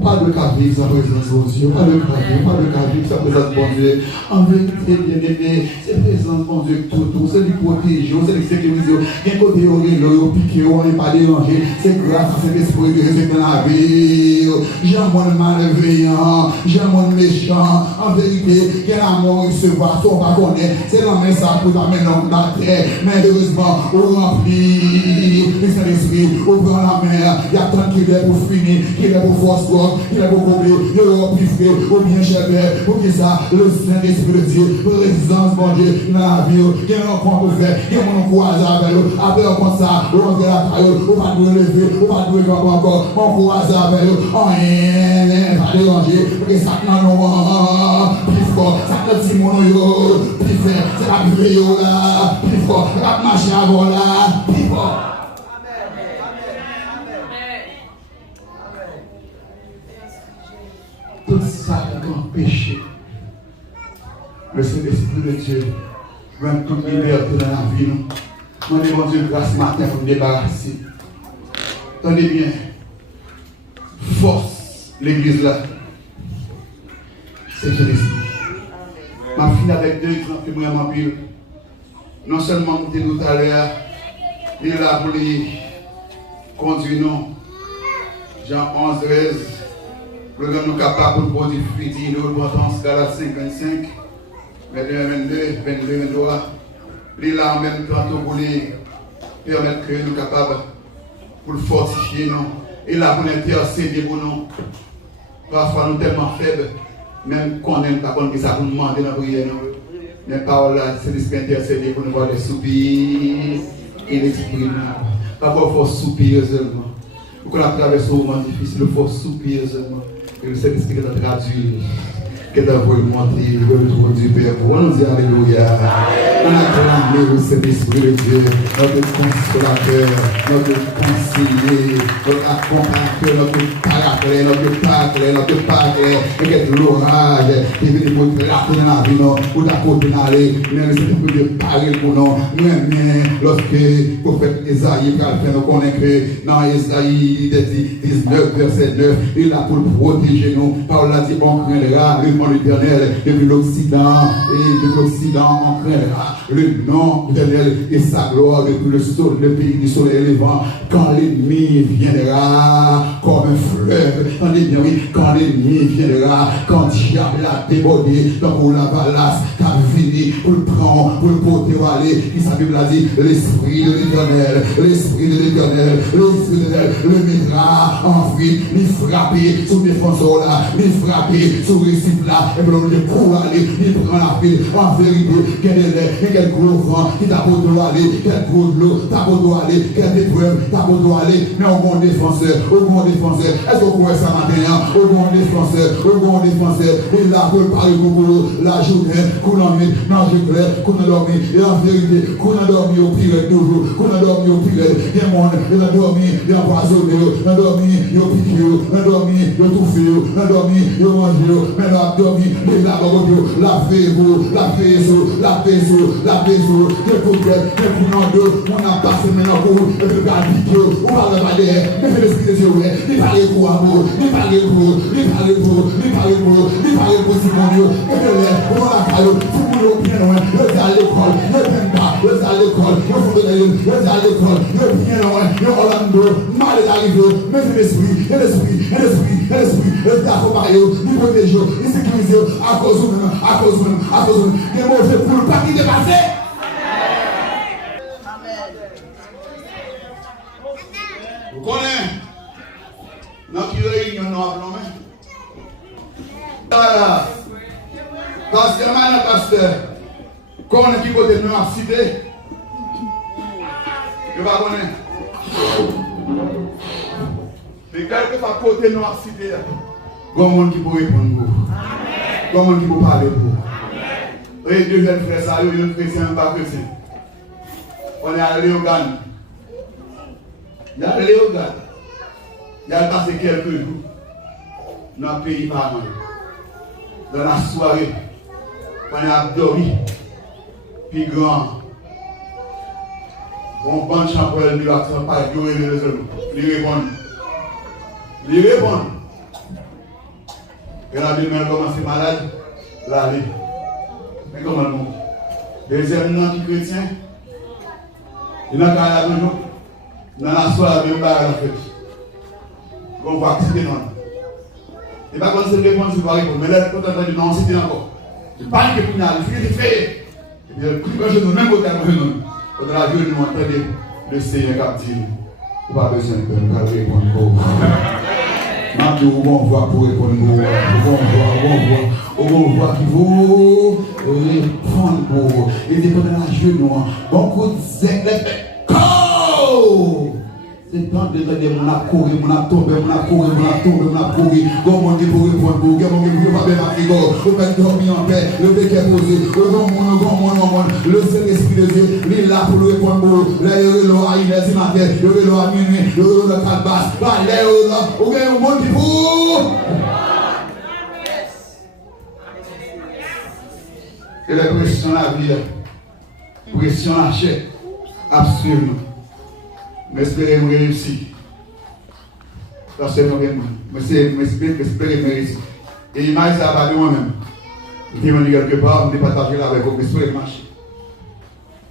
Pas de cas vivre sans présence de Dieu, pas de cas vivre sans présence de Dieu. En vérité, bien aimé, c'est présence de Dieu tout, c'est lui protéger, c'est lui sécuriser. Bien côté, on est piqué, on n'est pas dérangé. C'est grâce à cet esprit de respect dans la vie. J'ai un monde malveillant, j'ai un monde méchant. En vérité, quel amour il se voit, on va connaître. C'est la main ça pour t'amener dans la terre. Mais heureusement, on remplit le Saint-Esprit, on prend la mer. Il y a tant qu'il est pour finir, qu'il est pour force. Il a beaucoup oublié, il a amplifié, ou bien cher, pour que ça, le Saint-Esprit de Dieu, présence, mon Dieu, dans la vie, il y a un enfant pour faire, il y a un courage avec eux, après on compte ça, on va la taille, on va nous lever, on va nous encore, on courage avec eux, on rien, pas déranger, parce que ça n'a pas plus fort, ça n'a pas de mon plus fort, c'est la vie là, plus fort, la marche avant là, plus fort. Tout ça qui empêche le Saint-Esprit de Dieu, même toute liberté dans la vie. Moi, je demande Dieu grâce matin pour me débarrasser. Tenez bien, force l'église là, c'est Jésus-Christ. Ma fille avec 2 exemples vraiment pire. Non seulement nous tout à l'heure, il est là pour les conduire, non. Jean 11, 13. Nous sommes capables de produire fruits de repentance, Galates 55. 22, 23, il est là en même temps pour nous permettre que nous soyons capables pour le fortifier, nous. Et là pour intercéder pour nous. Parfois nous sommes tellement faibles, même qu'on n'aime pas qu'on ça pour nous demander dans la prière. Mais par là, c'est l'esprit intercéder pour nous voir des soupirs et l'exprimer. Parfois il faut soupirer seulement. Pour qu'on traverse un moment difficile, il faut soupirer seulement. Et le Saint-Esprit qui t'a traduit. Que tu as voulu montrer le jour du Père. On nous dit Alléluia. On acclame le Saint-Esprit de Dieu, notre consolateur, notre conseiller, notre accompagnateur, notre paraclet, notre paraclet, et que l'orage qui vient nous traiter dans la vie, pour t'accorder d'aller, mais le Saint-Esprit de parler pour nous. Nous-mêmes, lorsque le prophète Esaïe a fait nous connaître que dans Esaïe 19, verset 9, il est là pour protéger nous. Par là, dit on craindra le nom éternel depuis l'Occident, et de l'Occident on craindra le nom éternel et sa gloire depuis le pays du soleil levant. Quand l'ennemi viendra comme un fleuve, quand l'ennemi viendra, quand diable a débordé, donc la balasse qu'a fini pour le prendre, pour le porter au aller, qui sa Bible a dit, l'esprit de l'éternel, l'esprit de l'éternel, l'esprit de l'éternel le mettra en fuite, il frapper sous défenseur là, il frapper sous récip là, et puis le pour aller, il prend la file, en vérité, quel gros vent qui t'a pour toi aller, quel gros de l'eau t'a pour toi aller, quelle épreuve t'as pour toi aller, mais au bon défenseur, est-ce qu'on pourrait ça matin, au bon défenseur, il a pour parler pour la journée, qu'on en met dans le clair, qu'on a dormi, et en vérité, qu'on a dormi au pire toujours, qu'on a dormi au pire, il y a monde, il a dormi, il a empoisonné, il a dormi, il a piqué, il a dormi, il a touffé, il a dormi, il a mangé, mais il a dormi, il a dormi, la paix, quel coup d'eau, on a passé maintenant pour le gars vidéo, on va le parler, mais c'est l'esprit de Dieu, il parle pour amour, il parle pour si mon Dieu, et que l'air, on va la caillou, si mon Dieu bien loin, le à l'école, le peine pas, le à l'école, le fond de l'île, le à l'école, le bien loin, le Orlando, mal est arrivé, mais c'est l'esprit, le accompagné, il protège, il sécurise, à cause de nous, des mauvais pour ne pas qui dépasser. Vous connaissez? Dans qui réunion nous appelons? Voilà. Pasteur, comment est-ce qu'il faut nous à citer? Je ne vais pas connaître. Mais quelque part côté nous à citer, il y a un monde qui peut répondre pour vous. Il y a un monde qui peut parler pour vous. Et deux jeunes frères, ça, ils sont chrétiens, pas chrétiens. On est allé au Ghana. Il y a allé au Ghana. Il y a passé quelques jours dans le pays par moi. Dans la soirée, on a dormi, puis grand. Bon, bon champion, lui a pas joué le réseau. Il répond. Et la demain, commence malade, la vie. Mais comment nous? Deuxième nom qui chrétien, il n'a qu'à la toujours. Dans la soirée, même pas la fête. On va accepter non. Et pas comme c'est réponse, il va répondre. Mais là, quand on entend non, c'était encore. Il parle que il fait des faits. Et puis, quand je nous même au terme, quand la vie nous entendait, le Seigneur qui dit, il n'y a pas besoin de répondre pour vous. Maintenant, on voit pour répondre pour vous. On voit qui vous répondre pour vous. Et dès qu'on a la genou, on coup de zèle, c'est temps de dire mon a couru, mon a tombé, mon a couru. Comment on dit pour répondre pour vous? Comment on dit pour faire ma frigo? Vous faites dormir en paix, le bec est posé. Au grand monde, le Saint-Esprit de Dieu, il est là pour le répondre pour vous. Là, il est là à 1h du matin, il est là à minuit, il est là à 4 basses. Là, il est là, au grand monde qui pour. Et la pression à la vie, pression à la chair, absolument. Mais espérez me réussir. Parce que mais espérez me réussir. Et l'image, ça va de moi-même. Je vais me quelque part, je vais partager là avec vous, mais espérez marcher.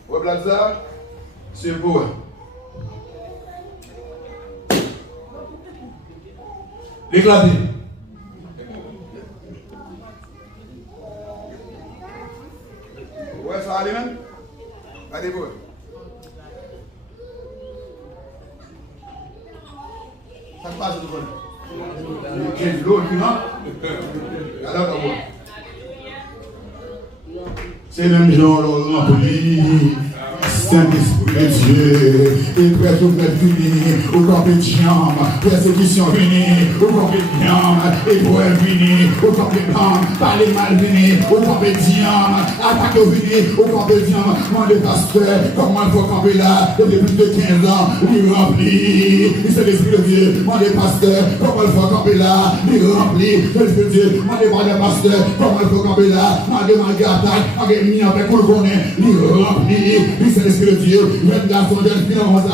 Vous voyez ça? C'est beau. L'éclater. Allez, même. Allez, vous. Ça passe tout le monde. Quel l'eau, non? Alors, comment? C'est même genre rempli, Saint-Esprit de Dieu, et prêt au prêt fini, au campé de chambre, persécution finie, au campé de chambre, et pour elle finie, au campé de chambre, parler mal fini, au campé de chambre, attaque au fini, au campé de chambre, moi le pasteur, comment il faut camper là, depuis plus de 15 ans, il remplit, c'est l'Esprit de Dieu, moi le pasteur, comment il faut camper là, il remplit, c'est l'Esprit de Dieu, moi le pasteur, comment il faut camper là, moi le magasin, mis en fait pour le connaître, il remplit, c'est l'Esprit de Dieu, jeune garçon, jeune fille, on va se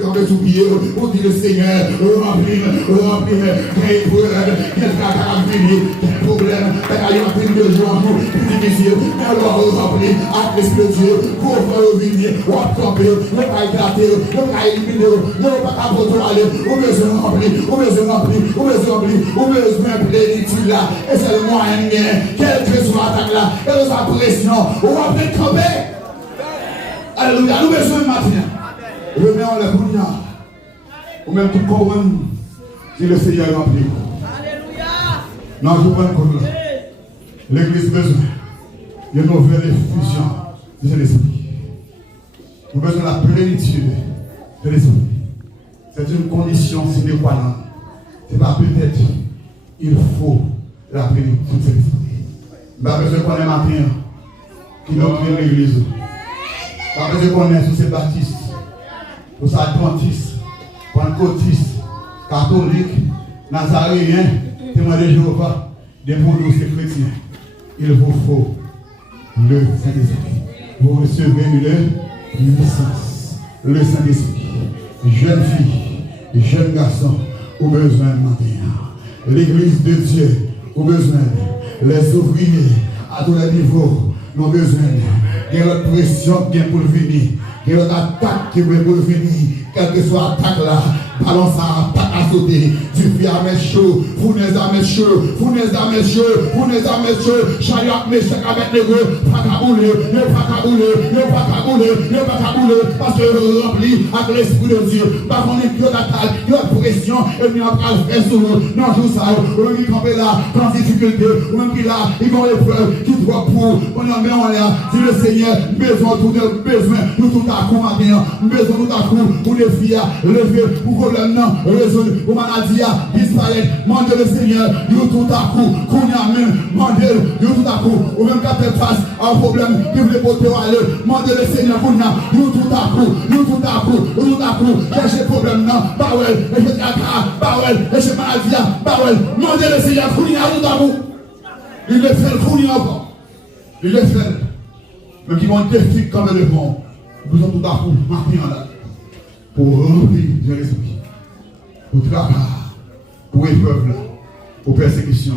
camper sous pied, pour dire le Seigneur, remplis, quel épreuve, quel cas à venir, quel problème, quel ailleurs, de jour, plus difficile, mais alors remplis, avec l'Esprit de Dieu, pour faire venir, on va camper, on va éclater, on va éliminer, on va pas contrôler, on va se remplir, on va se remplir, on va se remplir, on va se plénitude là, et c'est le moyen, quelle que soit l'attaque là, et sa pression, on va peut-être camper. Alléluia, nous besoin de matin. Remets en la bounia. Ou même tout comprendre si le Seigneur est rempli. Alléluia. Non, je prends compte là. L'église besoin de une nouvelle effusion de l'Esprit. Nous avons besoin de la plénitude de l'Esprit. C'est une condition sine qua non. Ce n'est pas peut-être. Il faut la plénitude de l'Esprit. Nous avons besoin qu'on ait matin qui nous crée l'église. Pas besoin qu'on ait sous ces baptistes, pour ces adventistes, pentecôtistes, catholiques, nazaréens, témoins de Jéhovah, des mondes chrétiens. Il vous faut le Saint-Esprit. Vous recevez le puissance, le Saint-Esprit. Jeune fille, jeune garçon, au besoin de matin. L'église de Dieu, au besoin. Les ouvriers, à tous les niveaux, nous avons besoin. Il y a une pression qui est pour venir. Il y a une attaque qui est pour venir. Quelle que soit l'attaque là, ballon ça, attaque à sauter. Du feu à mettre chaud, fournaise à mettre chaud, fournaise à mettre chaud, fournaise à mettre chaud, chariot à mettre chaud, avec les gros, pas qu'à bouler, pas qu'à bouler, pas qu'à bouler, pas qu'à bouler, parce que rempli avec l'Esprit de Dieu. Par contre, il y a une attaque, il y a une pression, et puis on va faire sur nous. Non, je sais, on est campé là, sans difficulté, ou même qu'il a, il y a une épreuve qui doit pour, on en met en l'air, dit le Seigneur, besoin, tout le besoin, nous tout à coup matin, besoin tout à coup, pour les filles, lever, pour problème, non, résoudre, pour maladie, disparaître, mandez le Seigneur, nous tout à coup, qu'on y a même, mandez, nous tout à coup, ou même quand tu face à un problème, qui voulait porter à aller, mandez le Seigneur, qu'on y a, nous tout à coup, nous tout à coup, nous tout à coup, cherchez problème, non, bawel, et je t'attends, bawel, et je maladie, bawel, mandez le Seigneur, qu'on y a, nous à vous. Il le fait, qu'on y a encore. Il le fait. Mais qui vont défier comme le vent. Nous sommes tout à coup, maintenant là. Pour remplir de l'esprit. Pour travail. Pour épreuve là. Pour persécution.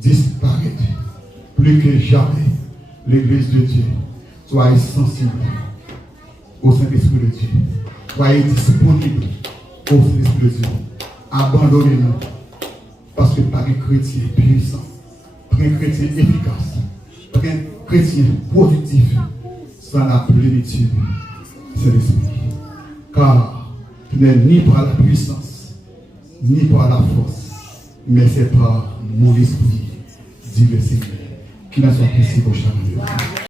Disparaître. Plus que jamais. L'église de Dieu. Soyez sensible au Saint-Esprit de Dieu. Soyez disponible au Saint-Esprit de Dieu. Abandonnez-nous. Parce que pas un chrétien puissant. Pas un chrétien efficace. Pas un chrétien productif sans la plénitude de l'Esprit. Car tu n'es ni par la puissance, ni par la force, mais c'est par mon esprit, dit le Seigneur, qui n'a soit possible au chacun de nous.